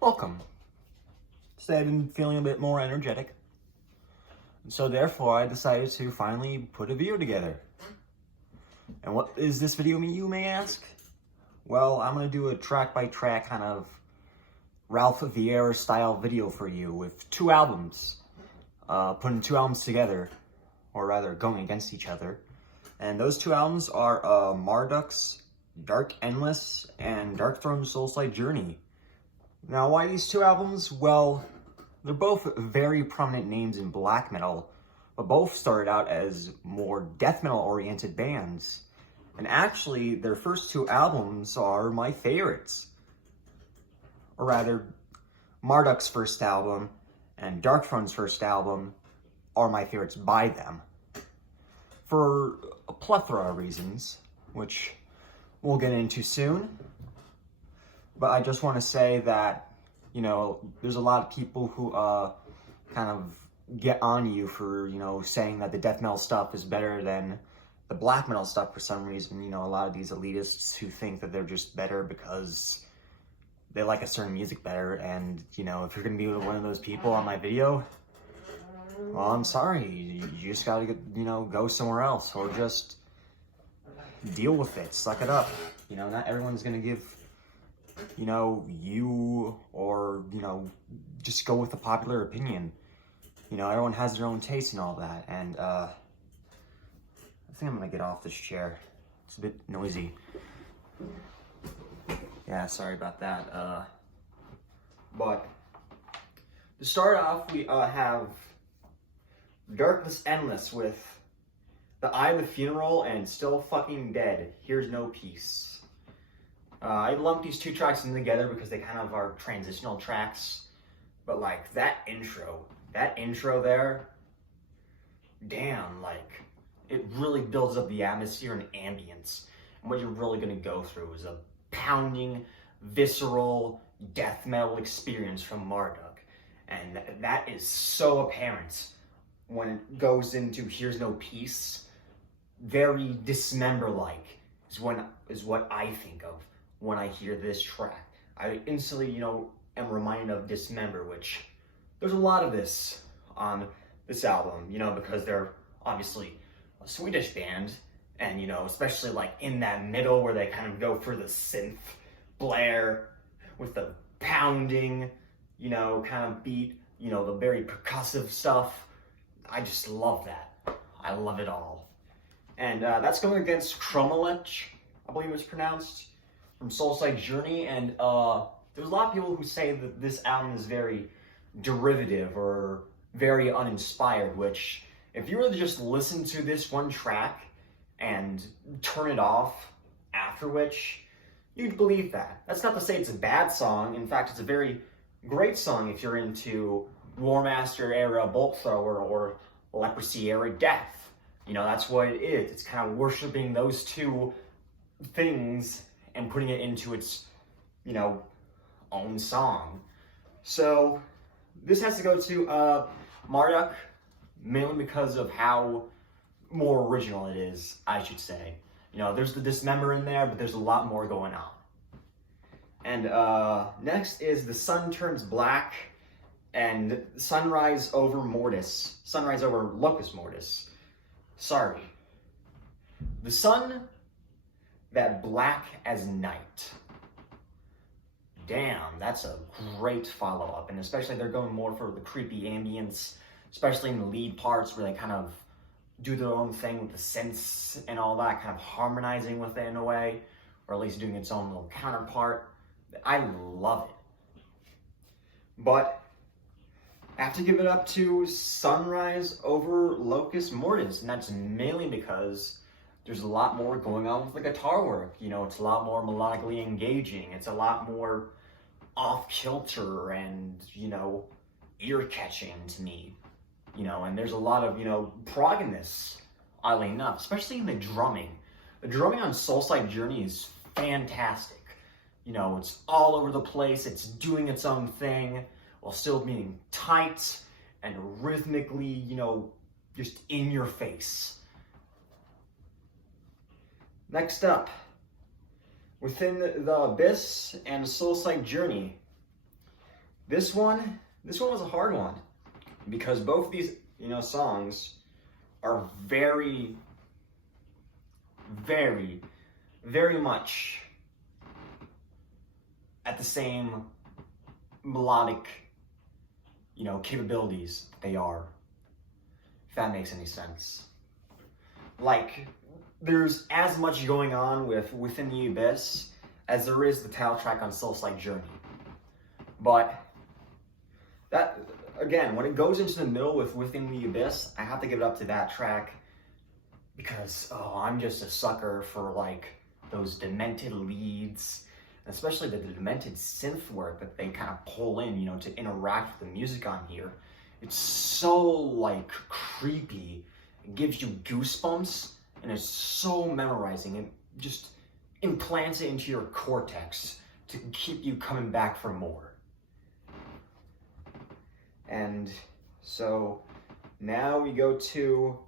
welcome. Today I've been feeling a bit more energetic. And so therefore I decided to finally put a video together. And what is this video, you may ask? Well, I'm going to do a track-by-track kind of Ralph Vieira style video for you with two albums. Putting two albums together, or rather going against each other. And those two albums are Marduk's Dark Endless and Darkthrone's Soulside Journey. Now, why these two albums? Well, they're both very prominent names in black metal, but both started out as more death metal oriented bands. And actually, their first two albums are my favorites. Or rather, Marduk's first album and Darkthrone's first album are my favorites by them. For a plethora of reasons, which we'll get into soon. But I just want to say that, you know, there's a lot of people who kind of get on you for, you know, saying that the death metal stuff is better than the black metal stuff for some reason. You know, a lot of these elitists who think that they're just better because they like a certain music better. And, you know, if you're going to be one of those people on my video, well, I'm sorry. You just got to, you know, go somewhere else or just deal with it. Suck it up. You know, not everyone's going to give, you know, you or, you know, just go with the popular opinion. You know, everyone has their own taste and all that. And I think I'm going to get off this chair. It's a bit noisy. Yeah, sorry about that. But to start off, we have Darkness Endless with The Eye of the Funeral and Still Fucking Dead, Here's No Peace. I lumped these two tracks in together because they kind of are transitional tracks. But like that intro there, damn, like it really builds up the atmosphere and ambience. And what you're really gonna go through is a pounding, visceral death metal experience from Marduk. And that is so apparent when it goes into Here's No Peace. Very Dismember-like is what I think of when I hear this track. I instantly, you know, am reminded of Dismember, which there's a lot of this on this album, you know, because they're obviously a Swedish band, and, you know, especially like in that middle where they kind of go for the synth blare with the pounding, you know, kind of beat, you know, the very percussive stuff. I just love that. I love it all. And that's going against Chromalech, I believe it was pronounced, from Soulside Journey. And there's a lot of people who say that this album is very derivative or very uninspired, which if you were to just listen to this one track and turn it off after which, you'd believe that. That's not to say it's a bad song. In fact, it's a very great song if you're into War Master era Bolt Thrower or Leprosy era Death. You know, that's what it is. It's kind of worshiping those two things and putting it into its, you know, own song. So this has to go to Marduk, mainly because of how more original it is, I should say. You know, there's the Dismember in there, but there's a lot more going on. And next is The Sun Turns Black and Sunrise Over Locus Mortis. Sorry. The sun that black as night. Damn, that's a great follow-up, and especially they're going more for the creepy ambience, especially in the lead parts where they kind of do their own thing with the synths and all that, kind of harmonizing with it in a way, or at least doing its own little counterpart. I love it. But I have to give it up to Sunrise Over Locus Mortis, and that's mainly because there's a lot more going on with the guitar work. You know, it's a lot more melodically engaging. It's a lot more off-kilter and, you know, ear-catching to me. You know, and there's a lot of, you know, prog in this, oddly enough, especially in the drumming. The drumming on Soulside Journey is fantastic. You know, it's all over the place. It's doing its own thing while still being tight and rhythmically, you know, just in your face. Next up, Within the Abyss and Soulside Journey. This one was a hard one because both these, songs are very, very, very much at the same melodic, capabilities they are, if that makes any sense. Like, there's as much going on with Within the Abyss as there is the title track on Soulside Journey. But that, again, when it goes into the middle with Within the Abyss, I have to give it up to that track because, I'm just a sucker for, like, those demented leads, especially the demented synth work that they kind of pull in, to interact with the music on here. It's so, like, creepy. It gives you goosebumps, and it's so memorizing. It just implants it into your cortex to keep you coming back for more. And so now we go to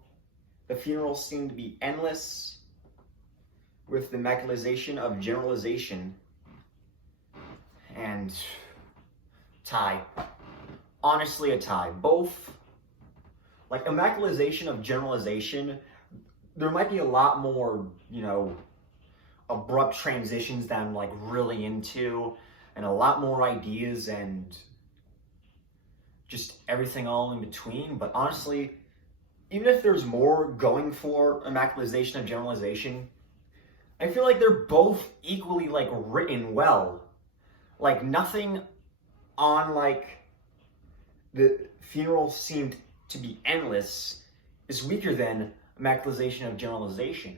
the funerals seem to be endless with the mechanization of generalization and tie. Honestly, a tie. Both, like, immaculization of generalization, there might be a lot more, abrupt transitions that I'm, like, really into, and a lot more ideas and just everything all in between. But honestly, even if there's more going for immaculization of generalization, I feel like they're both equally, like, written well. Like, nothing on, like, the funeral seemed to be endless is weaker than immaculization of generalization.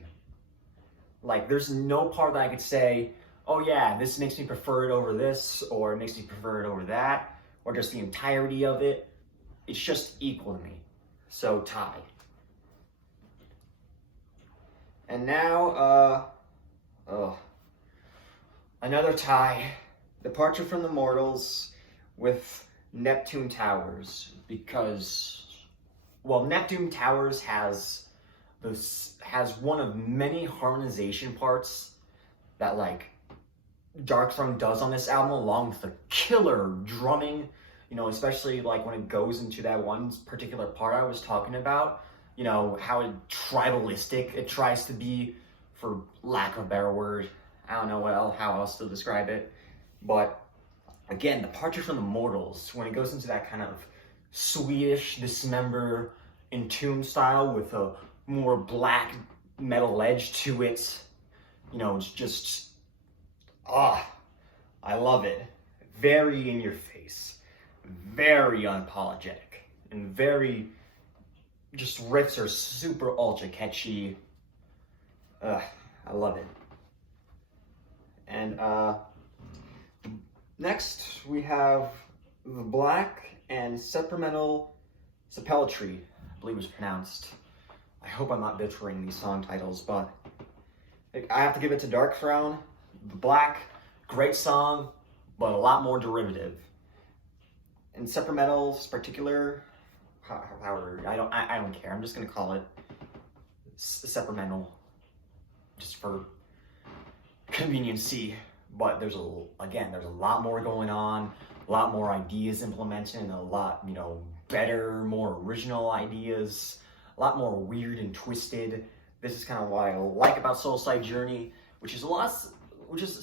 Like, there's no part that I could say, oh yeah, this makes me prefer it over this, or it makes me prefer it over that, or just the entirety of it. It's just equal to me. So, tie. And now, another tie. Departure from the Mortals with Neptune Towers, because, well, Neptune Towers has one of many harmonization parts that, like, Darkthrone does on this album, along with the killer drumming, especially, like, when it goes into that one particular part I was talking about, how tribalistic it tries to be, for lack of a better word. I don't know how else to describe it. But again, Departure from the Mortals, when it goes into that kind of Swedish dismember Entomb style with a more black metal edge to it, it's just, I love it. Very in your face, very unapologetic, and very, just riffs are super ultra catchy. I love it. And next we have the Black and Sepulchral Sepulchre, I believe it's pronounced. I hope I'm not butchering these song titles, but I have to give it to Darkthrone. The Black, great song, but a lot more derivative. And Sepulchral's particular, however, I don't care. I'm just gonna call it Sepulchral, just for conveniency. But there's a lot more going on, a lot more ideas implemented, and a lot, better, more original ideas, a lot more weird and twisted. This is kind of what I like about Soulside Journey, which is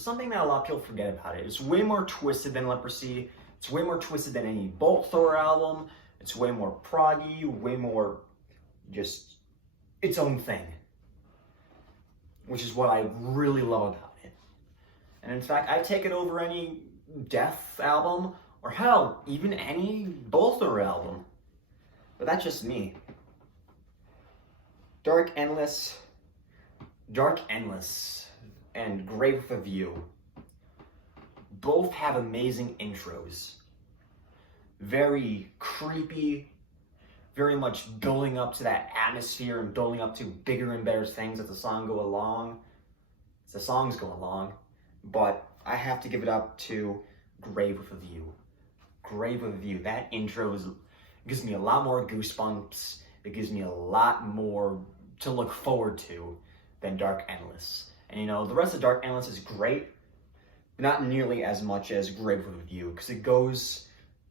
something that a lot of people forget about it. It's way more twisted than Leprosy. It's way more twisted than any Bolt Thrower album. It's way more proggy, way more just its own thing, which is what I really love about it. And in fact, I take it over any Death album, or hell, even any Bolt Thrower album. But that's just me. Dark Endless, and Grave with a View both have amazing intros. Very creepy, very much building up to that atmosphere and building up to bigger and better things as the songs go along. But I have to give it up to Grave with a View. Grave with a View. That intro gives me a lot more goosebumps. It gives me a lot more to look forward to than Dark Endless. And the rest of Dark Endless is great, but not nearly as much as Grave with a View, because it goes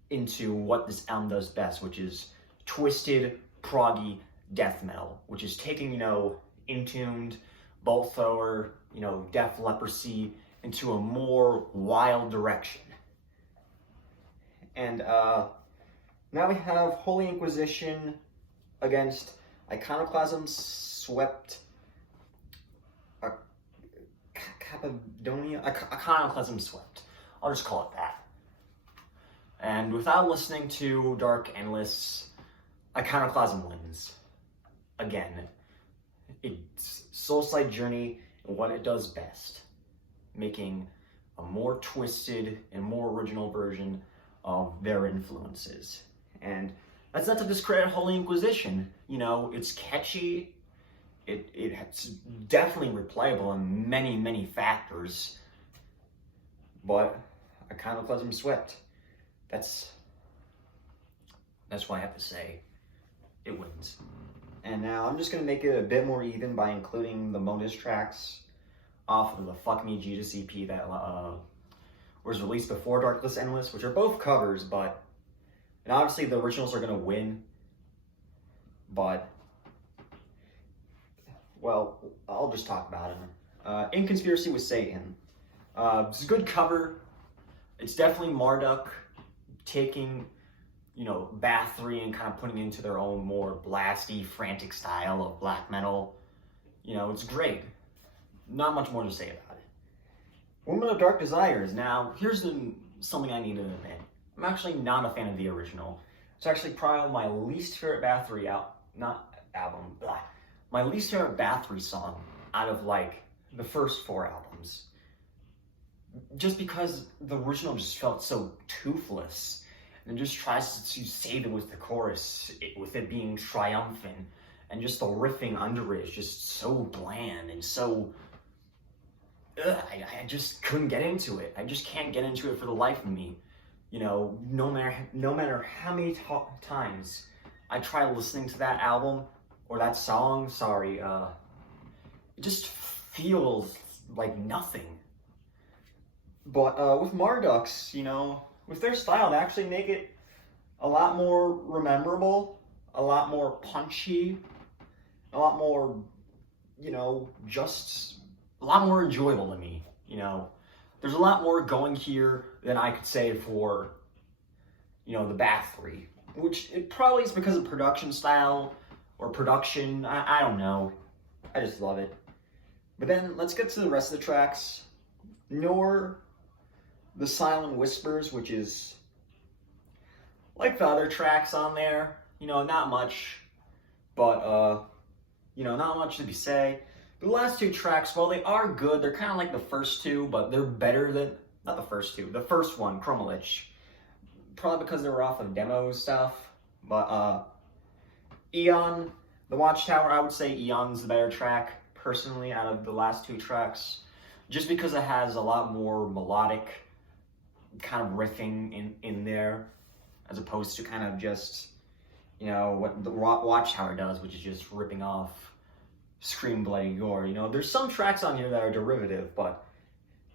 into what this album does best, which is twisted, proggy death metal, which is taking, Intuned, Bolt Thrower, Def Leprosy into a more wild direction. And now we have Holy Inquisition against Iconoclasm Swept Cappadonia. Iconoclasm Swept. I'll just call it that. And without listening to Dark Endless, Iconoclasm wins. Again, it's Soulside Journey and what it does best, making a more twisted and more original version of their influences. And that's not to discredit Holy Inquisition. It's catchy. It's definitely replayable in many, many factors. But Iconoclasm Swept. That's what I have to say. It wins. And now I'm just going to make it a bit more even by including the bonus tracks off of the Fuck Me Jesus EP that was released before Darkless Endless, which are both covers, and obviously the originals are going to win, but, well, I'll just talk about them. In Conspiracy with Satan. It's a good cover. It's definitely Marduk taking, Bathory and kind of putting it into their own more blasty, frantic style of black metal. It's great. Not much more to say about it. Woman of Dark Desires. Now, here's something I need to admit. I'm actually not a fan of the original. It's actually probably my least favorite Bathory my least favorite Bathory song out of, the first 4 albums. Just because the original just felt so toothless, and just tries to save it with the chorus, with it being triumphant, and just the riffing under it is just so bland and so... I just couldn't get into it. I just can't get into it for the life of me. No matter how many times I try listening to that album or that song, it just feels like nothing. But with Marduk's, with their style, they actually make it a lot more rememberable, a lot more punchy, a lot more, just a lot more enjoyable to me. There's a lot more going here than I could say for, the Bathory, which it probably is because of production style or production. I don't know. I just love it. But then let's get to the rest of the tracks. Nor the Silent Whispers, which is like the other tracks on there, not much, but, not much to be say. The last 2 tracks, while they are good, they're kind of like the first 2, but they're better than, not the first 2, the first one, Chromalich, probably because they were off of demo stuff, but, Eon, The Watchtower, I would say Eon's the better track, personally, out of the last 2 tracks, just because it has a lot more melodic kind of riffing in there, as opposed to kind of just, what the Watchtower does, which is just ripping off Scream Bloody Gore. There's some tracks on here that are derivative, but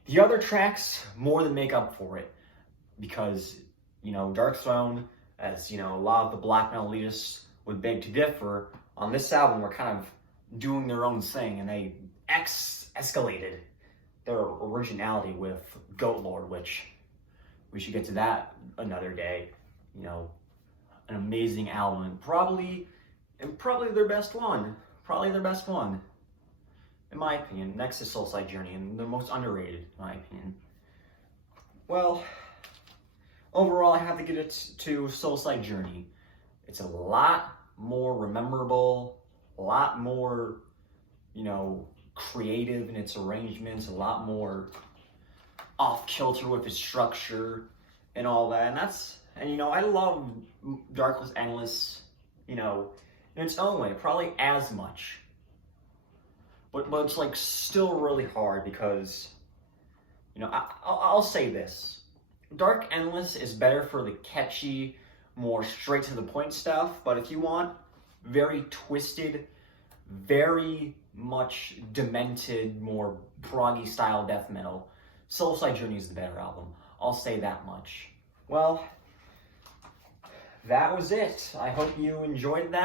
the other tracks more than make up for it, because, Dark Throne, as, a lot of the black metal elitists would beg to differ, on this album were kind of doing their own thing, and they escalated their originality with Goat Lord, which we should get to that another day. An amazing album, and probably their best one. Probably their best one, in my opinion, next to Soulside Journey, and the most underrated, in my opinion. Well, overall, I have to get it to Soulside Journey. It's a lot more rememberable, a lot more, creative in its arrangements, a lot more off-kilter with its structure and all that. And I love Darkless Endless, in its own way, probably as much. But it's still really hard because, I'll say this. Dark Endless is better for the catchy, more straight to the point stuff, but if you want very twisted, very much demented, more proggy style death metal, Soulside Journey is the better album. I'll say that much. Well, that was it. I hope you enjoyed that.